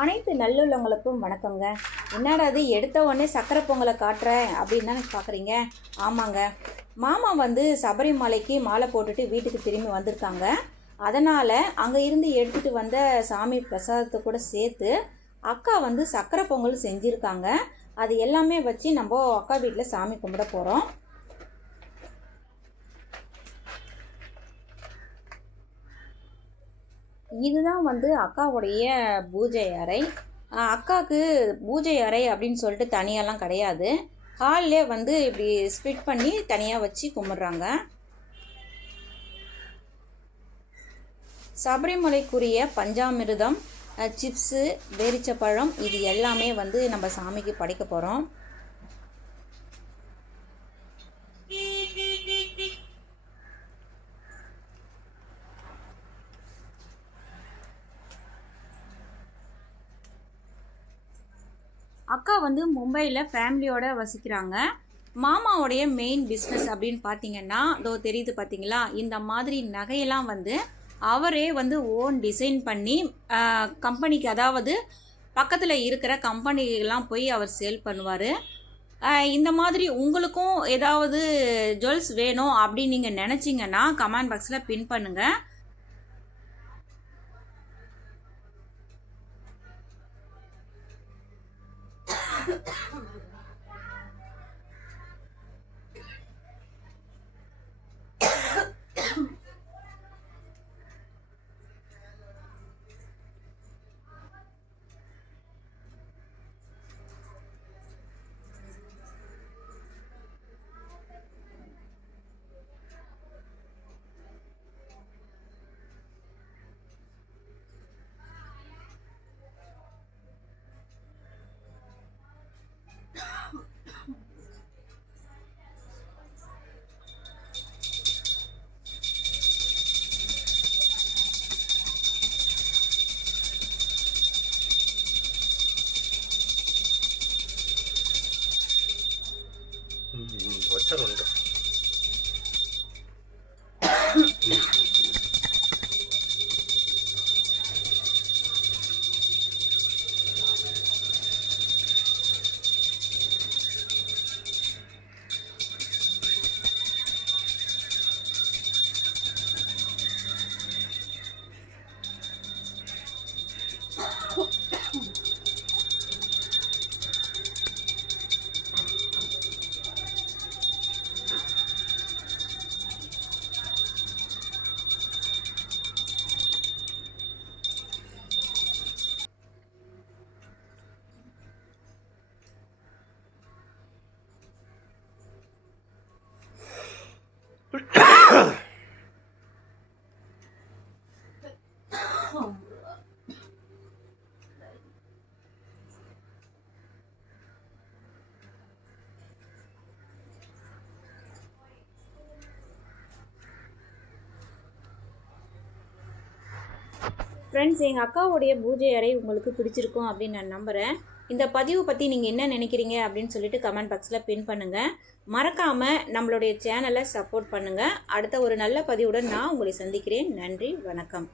அனைத்து நல்லுள்ளவங்களுக்கும் வணக்கங்க. என்னடா அது எடுத்த உடனே சக்கரை பொங்கலை காட்டுறேன் அப்படின்னு தானே பார்க்குறீங்க? ஆமாங்க, மாமா சபரிமலைக்கு மாலை போட்டுட்டு வீட்டுக்கு திரும்பி வந்திருக்காங்க. அதனால் அங்கே இருந்து எடுத்துகிட்டு வந்த சாமி பிரசாதத்தை கூட சேர்த்து அக்கா சக்கரை பொங்கல் செஞ்சுருக்காங்க. அது எல்லாமே வச்சு நம்ம அக்கா வீட்டில் சாமி கும்பிட போகிறோம். இதுதான் அக்காவுடைய பூஜை அறை. அக்காவுக்கு பூஜை அறை அப்படின்னு சொல்லிட்டு தனியாலாம் கிடையாது. ஹால்லே இப்படி ஸ்பிட் பண்ணி தனியாக வச்சு கும்பிட்றாங்க. சபரிமலைக்குரிய பஞ்சாமிர்தம், சிப்ஸு, பேரிச்சப்பழம் இது எல்லாமே நம்ம சாமிக்கு படைக்க போகிறோம். அக்கா மும்பையில் ஃபேமிலியோடு வசிக்கிறாங்க. மாமாவுடைய மெயின் பிஸ்னஸ் அப்படின்னு பார்த்தீங்கன்னா, இதோ தெரியுது பார்த்தீங்களா, இந்த மாதிரி நகையெல்லாம் அவரே ஓன் டிசைன் பண்ணி கம்பெனிக்கு, அதாவது பக்கத்தில் இருக்கிற கம்பெனிக்கெல்லாம் போய் அவர் சேல் பண்ணுவார். இந்த மாதிரி உங்களுக்கும் ஏதாவது ஜுவல்ஸ் வேணும் அப்படின்னு நீங்கள் நினச்சிங்கன்னா கமெண்ட் பாக்ஸில் பின் பண்ணுங்கள். వచ్చారు ஃப்ரெண்ட்ஸ், எங்கள் அக்காவுடைய பூஜை அறை உங்களுக்கு பிடிச்சிருக்கும் அப்படின்னு நான் நம்புகிறேன். இந்த பதிவு பற்றி நீங்கள் என்ன நினைக்கிறீங்க அப்படின்னு சொல்லிட்டு கமெண்ட் பாக்ஸில் பின் பண்ணுங்கள். மறக்காமல் நம்மளுடைய சேனலை சப்போர்ட் பண்ணுங்கள். அடுத்த ஒரு நல்ல பதிவுடன் நான் உங்களை சந்திக்கிறேன். நன்றி, வணக்கம்.